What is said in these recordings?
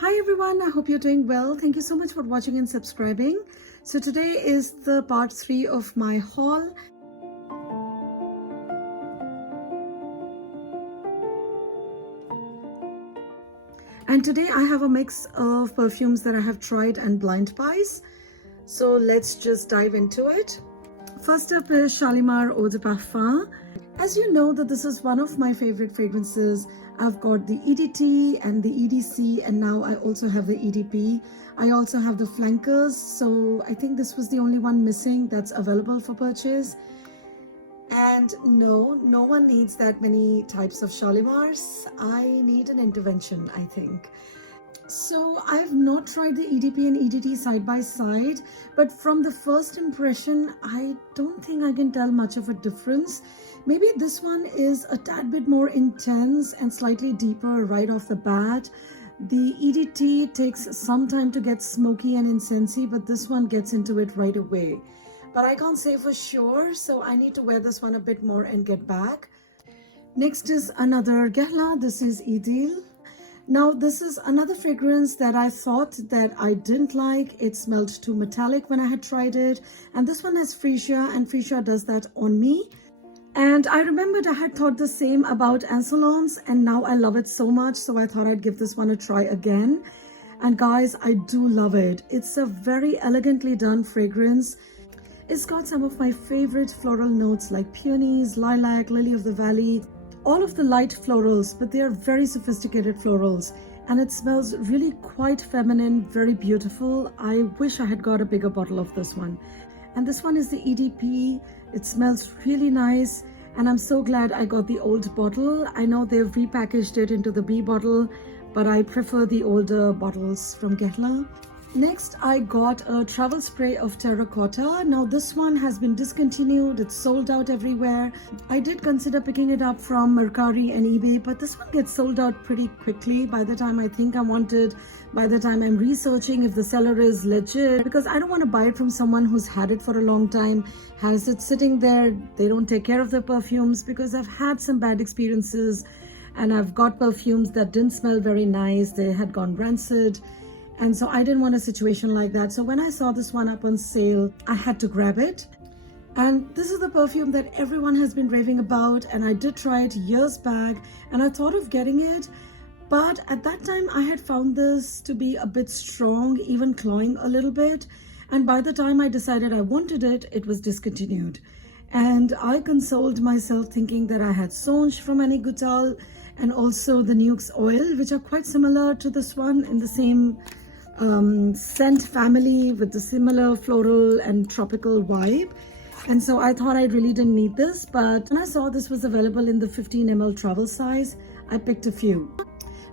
Hi everyone, I hope you're doing well. Thank you so much for watching and subscribing. So today is the part 3 of my haul. And today I have a mix of perfumes that I have tried and blind buys. So let's just dive into it. First up is Shalimar Eau de Parfum. As you know that this is one of my favorite fragrances. I've got the EDT and the EDC, and now I also have the EDP. I also have the flankers, so I think this was the only one missing that's available for purchase. And no one needs that many types of Shalimars. I need an intervention, I think. So I've not tried the EDP and EDT side by side, but from the first impression, I don't think I can tell much of a difference. Maybe this one is a tad bit more intense and slightly deeper right off the bat. The EDT takes some time to get smoky and incensey, but this one gets into it right away. But I can't say for sure, so I need to wear this one a bit more and get back. Next is another Guerlain. This is Idil. Now this is another fragrance that I thought that I didn't like. It smelled too metallic when I had tried it. And this one has freesia, and freesia does that on me. And I remembered I had thought the same about Insolence, and now I love it so much, so I thought I'd give this one a try again. And guys, I do love it. It's a very elegantly done fragrance. It's got some of my favorite floral notes like peonies, lilac, lily of the valley, all of the light florals, but they are very sophisticated florals. And it smells really quite feminine, very beautiful. I wish I had got a bigger bottle of this one. And this one is the EDP. It smells really nice, and I'm so glad I got the old bottle. I know they've repackaged it into the B bottle, but I prefer the older bottles from Guerlain. Next, I got a travel spray of terracotta. Now this one has been discontinued. It's sold out everywhere. I did consider picking it up from Mercari and eBay, but this one gets sold out pretty quickly by the time I think I want it, by the time I'm researching if the seller is legit, because I don't want to buy it from someone who's had it for a long time, has it sitting there, they don't take care of their perfumes, because I've had some bad experiences and I've got perfumes that didn't smell very nice. They had gone rancid. And so I didn't want a situation like that. So when I saw this one up on sale, I had to grab it. And this is the perfume that everyone has been raving about. And I did try it years back and I thought of getting it. But at that time, I had found this to be a bit strong, even cloying a little bit. And by the time I decided I wanted it, it was discontinued. And I consoled myself thinking that I had Songe from Annick Goutal and also the Nuxe Oil, which are quite similar to this one in the same scent family with the similar floral and tropical vibe. And so I thought I really didn't need this, but when I saw this was available in the 15 ml travel size, I picked a few.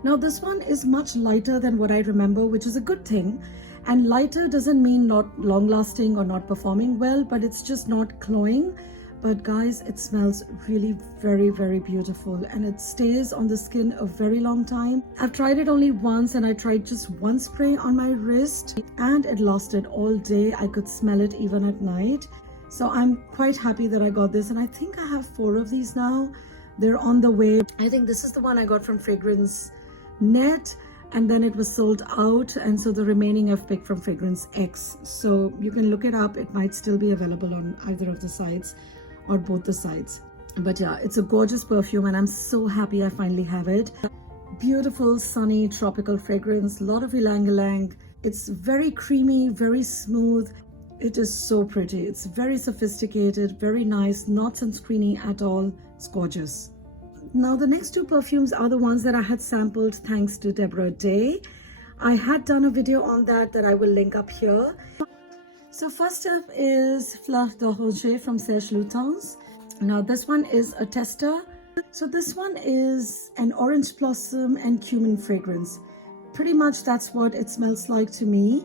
Now this one is much lighter than what I remember, which is a good thing. And lighter doesn't mean not long lasting or not performing well, but it's just not cloying. But guys, it smells really very, very beautiful, and it stays on the skin a very long time. I've tried it only once, and I tried just one spray on my wrist and it lasted all day. I could smell it even at night. So I'm quite happy that I got this, and I think I have 4 of these now. They're on the way. I think this is the one I got from Fragrance Net, and then it was sold out, and so the remaining I've picked from Fragrance X. So you can look it up. It might still be available on either of the sites or both the sides. But yeah, it's a gorgeous perfume and I'm so happy I finally have it. Beautiful, sunny, tropical fragrance, a lot of ylang-ylang. It's very creamy, very smooth. It is so pretty. It's very sophisticated, very nice, not sunscreeny at all. It's gorgeous. Now the next 2 perfumes are the ones that I had sampled thanks to Deborah Day. I had done a video on that I will link up here. So first up is Fleur d'Oranger from Serge Lutens. Now this one is a tester. So this one is an orange blossom and cumin fragrance. Pretty much that's what it smells like to me.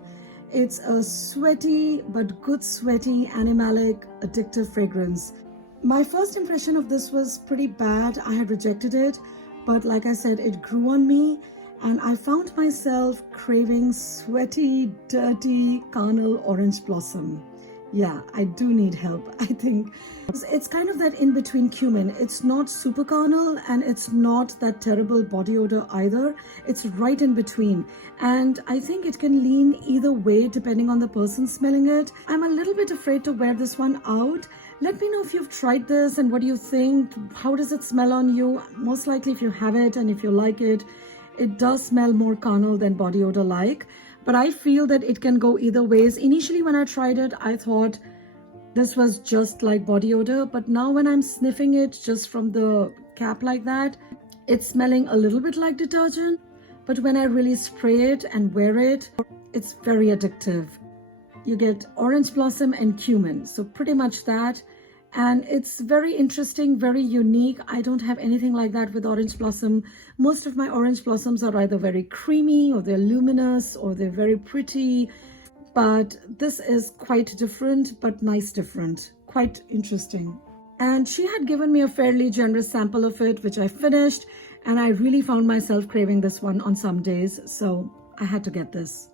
It's a sweaty but good sweaty animalic addictive fragrance. My first impression of this was pretty bad. I had rejected it, but like I said, it grew on me. And I found myself craving sweaty, dirty, carnal orange blossom. Yeah, I do need help. I think it's kind of that in between cumin. It's not super carnal and it's not that terrible body odor either. It's right in between. And I think it can lean either way depending on the person smelling it. I'm a little bit afraid to wear this one out. Let me know if you've tried this and what do you think? How does it smell on you? Most likely if you have it and if you like it, it does smell more carnal than body odor like. But I feel that it can go either ways. Initially when I tried it, I thought this was just like body odor. But now when I'm sniffing it just from the cap like that, it's smelling a little bit like detergent. But when I really spray it and wear it, it's very addictive. You get orange blossom and cumin. So pretty much that. And it's very interesting, very unique. I don't have anything like that with orange blossom. Most of my orange blossoms are either very creamy or they're luminous or they're very pretty. But this is quite different, but nice different. Quite interesting. And she had given me a fairly generous sample of it, which I finished. And I really found myself craving this one on some days. So I had to get this.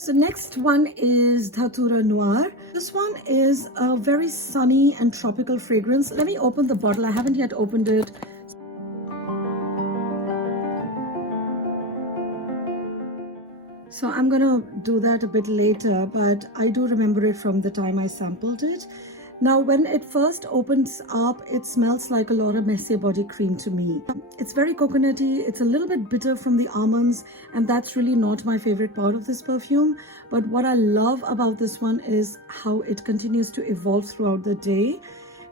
So next one is Dhatura Noir. This one is a very sunny and tropical fragrance. Let me open the bottle. I haven't yet opened it. So I'm gonna do that a bit later, but I do remember it from the time I sampled it. Now, when it first opens up, it smells like a Laura Mercier body cream to me. It's very coconutty, it's a little bit bitter from the almonds, and that's really not my favorite part of this perfume. But what I love about this one is how it continues to evolve throughout the day.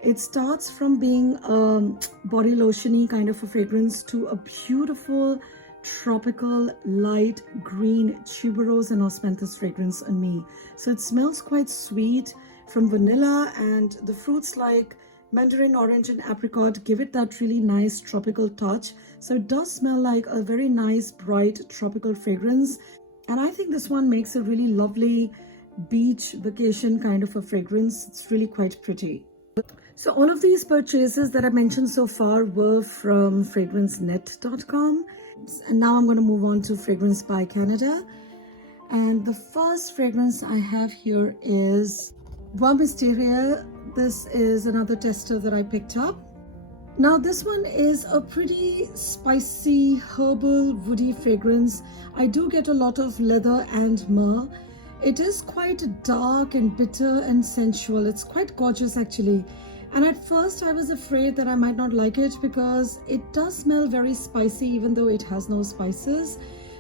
It starts from being a body lotion-y kind of a fragrance to a beautiful, tropical, light green tuberose and osmanthus fragrance on me. So it smells quite sweet, from vanilla, and the fruits like mandarin orange and apricot give it that really nice tropical touch. So it does smell like a very nice bright tropical fragrance, and I think this one makes a really lovely beach vacation kind of a fragrance. It's really quite pretty. So all of these purchases that I mentioned so far were from fragrancenet.com, and now I'm going to move on to Fragrance by Canada. And the first fragrance I have here is Bois Mystérieux. This is another tester that I picked up. Now this one is a pretty spicy, herbal, woody fragrance. I do get a lot of leather and myrrh. It is quite dark and bitter and sensual. It's quite gorgeous actually. And at first I was afraid that I might not like it because it does smell very spicy even though it has no spices.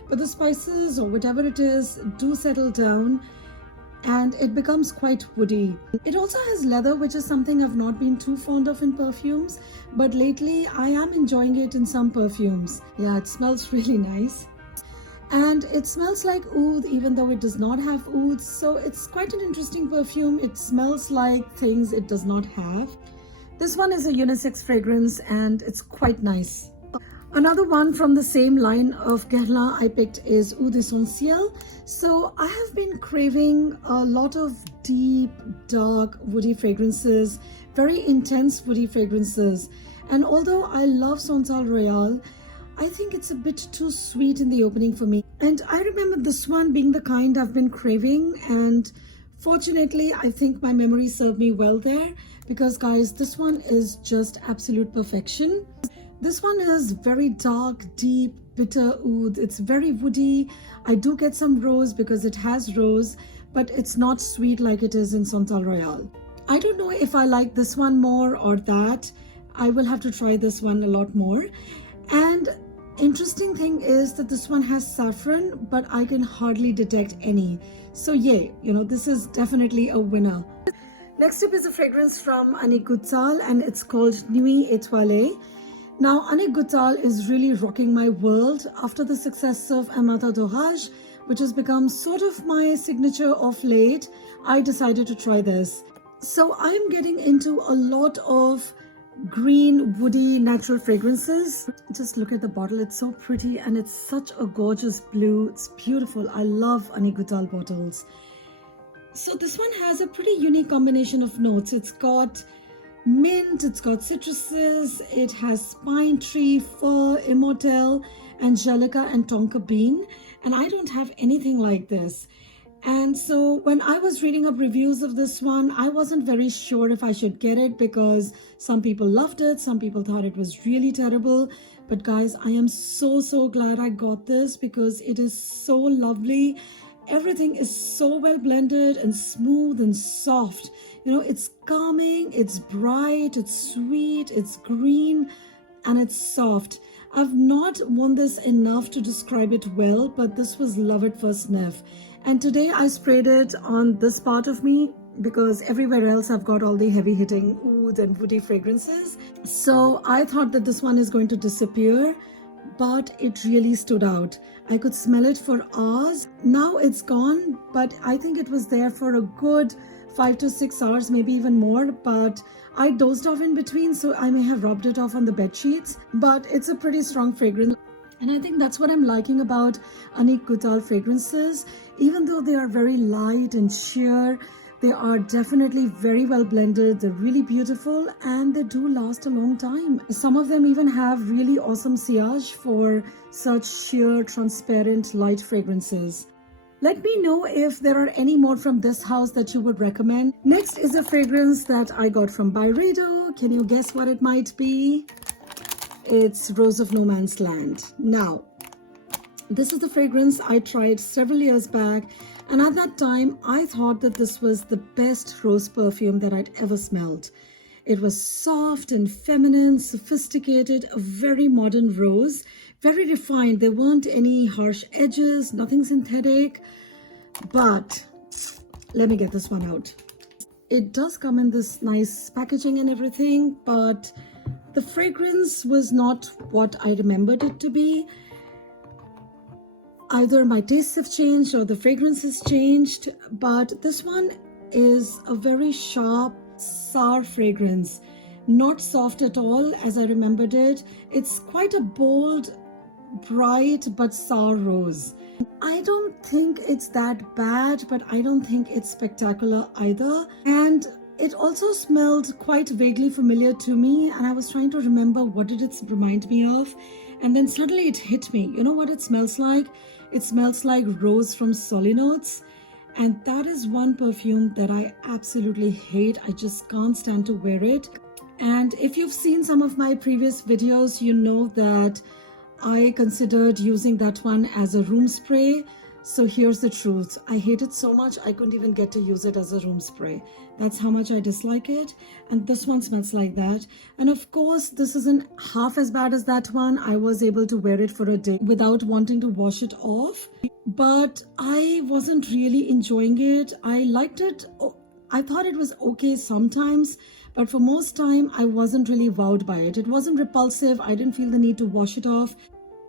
But the spices or whatever it is do settle down, and it becomes quite woody. It also has leather, which is something I've not been too fond of in perfumes, but lately I am enjoying it in some perfumes. Yeah, it smells really nice. And it smells like oud even though it does not have oud, so it's quite an interesting perfume. It smells like things it does not have. This one is a unisex fragrance and it's quite nice. Another one from the same line of Guerlain I picked is Oud Essentiel. So I have been craving a lot of deep, dark, woody fragrances, very intense woody fragrances. And although I love Santal Royal, I think it's a bit too sweet in the opening for me. And I remember this one being the kind I've been craving, and fortunately, I think my memory served me well there, because guys, this one is just absolute perfection. This one is very dark, deep, bitter oud. It's very woody. I do get some rose because it has rose, but it's not sweet like it is in Santal Royal. I don't know if I like this one more or that. I will have to try this one a lot more. And interesting thing is that this one has saffron, but I can hardly detect any. So yay, this is definitely a winner. Next up is a fragrance from Annick Goutal, and it's called Nuit Étoilée. Now, Annick Goutal is really rocking my world after the success of Un Matin d'Orage, which has become sort of my signature of late. I decided to try this. So I'm getting into a lot of green, woody, natural fragrances. Just look at the bottle. It's so pretty and it's such a gorgeous blue. It's beautiful. I love Annick Goutal bottles. So this one has a pretty unique combination of notes. It's got mint, it's got citruses, it has pine tree, fir, immortelle, angelica and tonka bean, and I don't have anything like this. And so when I was reading up reviews of this one, I wasn't very sure if I should get it because some people loved it, some people thought it was really terrible. But guys, I am so glad I got this because it is so lovely. Everything is so well blended and smooth and soft. You know, it's calming, it's bright, it's sweet, it's green, and it's soft. I've not worn this enough to describe it well, but this was love at first sniff. And today I sprayed it on this part of me because everywhere else I've got all the heavy hitting oud and woody fragrances. So I thought that this one is going to disappear, but it really stood out. I could smell it for hours. Now it's gone, but I think it was there for a good 5 to 6 hours, maybe even more, but I dozed off in between, so I may have rubbed it off on the bed sheets, but it's a pretty strong fragrance. And I think that's what I'm liking about Annick Goutal fragrances. Even though they are very light and sheer, they are definitely very well blended, they're really beautiful, and they do last a long time. Some of them even have really awesome sillage for such sheer, transparent, light fragrances. Let me know if there are any more from this house that you would recommend. Next is a fragrance that I got from Byredo. Can you guess what it might be? It's Rose of No Man's Land. Now, this is the fragrance I tried several years back, and at that time I thought that this was the best rose perfume that I'd ever smelled. It was soft and feminine, sophisticated, a very modern rose, very refined. There weren't any harsh edges, nothing synthetic. But let me get this one out. It does come in this nice packaging and everything, but the fragrance was not what I remembered it to be. Either my tastes have changed or the fragrance has changed, but this one is a very sharp, sour fragrance. Not soft at all as I remembered it. It's quite a bold, bright but sour rose. I don't think it's that bad, but I don't think it's spectacular either. And it also smelled quite vaguely familiar to me, and I was trying to remember what did it remind me of. And then suddenly it hit me. You know what it smells like? It smells like Rose from Solinotes. And that is one perfume that I absolutely hate. I just can't stand to wear it. And if you've seen some of my previous videos, you know that I considered using that one as a room spray. So here's the truth. I hate it so much I couldn't even get to use it as a room spray. That's how much I dislike it. And this one smells like that. And of course, this isn't half as bad as that one. I was able to wear it for a day without wanting to wash it off. But I wasn't really enjoying it. I liked it. I thought it was okay sometimes. But for most time, I wasn't really wowed by it. It wasn't repulsive. I didn't feel the need to wash it off.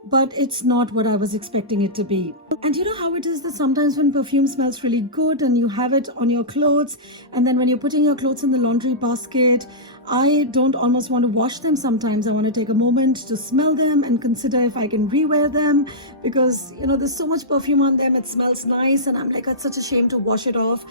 But it's not what I was expecting it to be. And you know how it is that sometimes when perfume smells really good and you have it on your clothes, and then when you're putting your clothes in the laundry basket, I don't almost want to wash them sometimes. I want to take a moment to smell them and consider if I can rewear them because, you know, there's so much perfume on them. It smells nice and I'm like, it's such a shame to wash it off.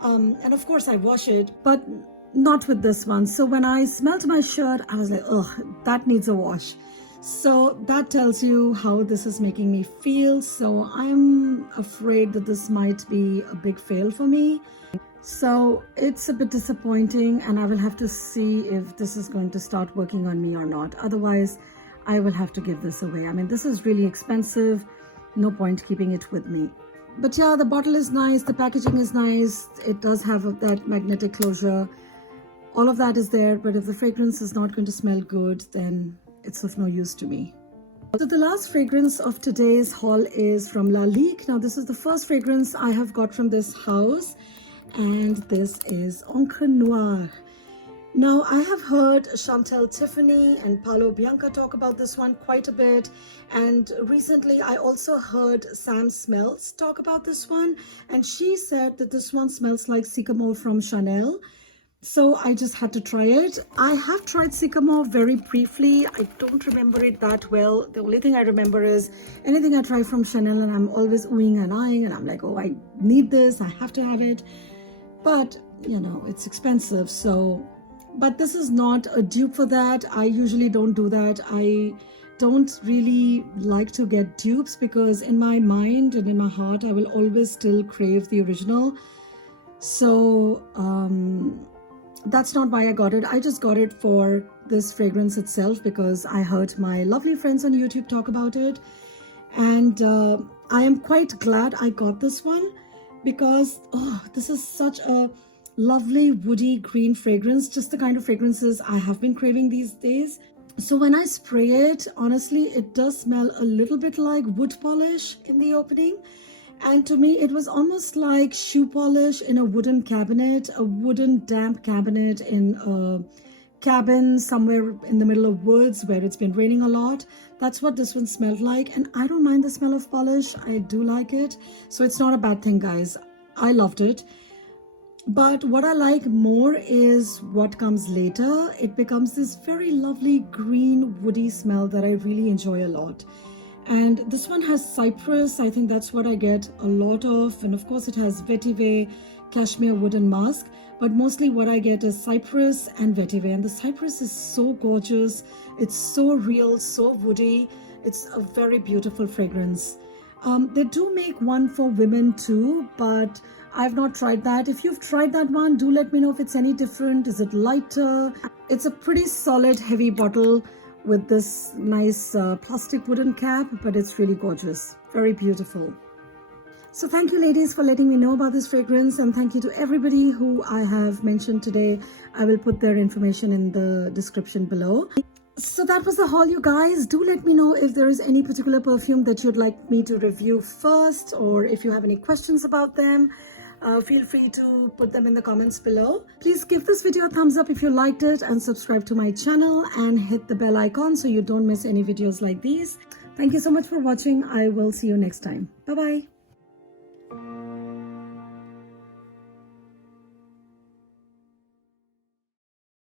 And of course I wash it, but not with this one. So when I smelled my shirt, I was like, oh, that needs a wash. So that tells you how this is making me feel. So I'm afraid that this might be a big fail for me. So it's a bit disappointing and I will have to see if this is going to start working on me or not. Otherwise, I will have to give this away. I mean, this is really expensive. No point keeping it with me. But yeah, the bottle is nice. The packaging is nice. It does have that magnetic closure. All of that is there. But if the fragrance is not going to smell good, then it's of no use to me. So the last fragrance of today's haul is from Lalique. Now this is the first fragrance I have got from this house, and this is Encre Noire. Now I have heard Chantel Tiffany and Paolo Bianca talk about this one quite a bit, and recently I also heard Sam Smells talk about this one, and she said that this one smells like Sycamore from Chanel. So I just had to try it. I have tried Sycamore very briefly. I don't remember it that well. The only thing I remember is anything I try from Chanel and I'm always oohing and eyeing and I'm like, oh, I need this, I have to have it. But, you know, it's expensive. So, but this is not a dupe for that. I usually don't do that. I don't really like to get dupes because in my mind and in my heart, I will always still crave the original. So that's not why I got it. I just got it for this fragrance itself because I heard my lovely friends on YouTube talk about it. And I am quite glad I got this one because this is such a lovely woody green fragrance, just the kind of fragrances I have been craving these days. So when I spray it, honestly, it does smell a little bit like wood polish in the opening. And to me, it was almost like shoe polish in a wooden cabinet, a wooden damp cabinet in a cabin somewhere in the middle of woods where it's been raining a lot. That's what this one smelled like. And I don't mind the smell of polish. I do like it. So it's not a bad thing, guys. I loved it. But what I like more is what comes later. It becomes this very lovely green woody smell that I really enjoy a lot. And this one has cypress. I think that's what I get a lot of. And of course it has vetiver, cashmere wooden musk. But mostly what I get is cypress and vetiver. And the cypress is so gorgeous. It's so real, so woody. It's a very beautiful fragrance. They do make one for women too, but I've not tried that. If you've tried that one, do let me know if it's any different. Is it lighter? It's a pretty solid, heavy bottle with this nice plastic wooden cap, but it's really gorgeous. Very beautiful. So thank you, ladies, for letting me know about this fragrance, and thank you to everybody who I have mentioned today. I will put their information in the description below. So that was the haul, you guys. Do let me know if there is any particular perfume that you'd like me to review first, or if you have any questions about them. Feel free to put them in the comments below. Please give this video a thumbs up if you liked it, and subscribe to my channel and hit the bell icon so you don't miss any videos like these. Thank you so much for watching. I will see you next time. Bye-bye.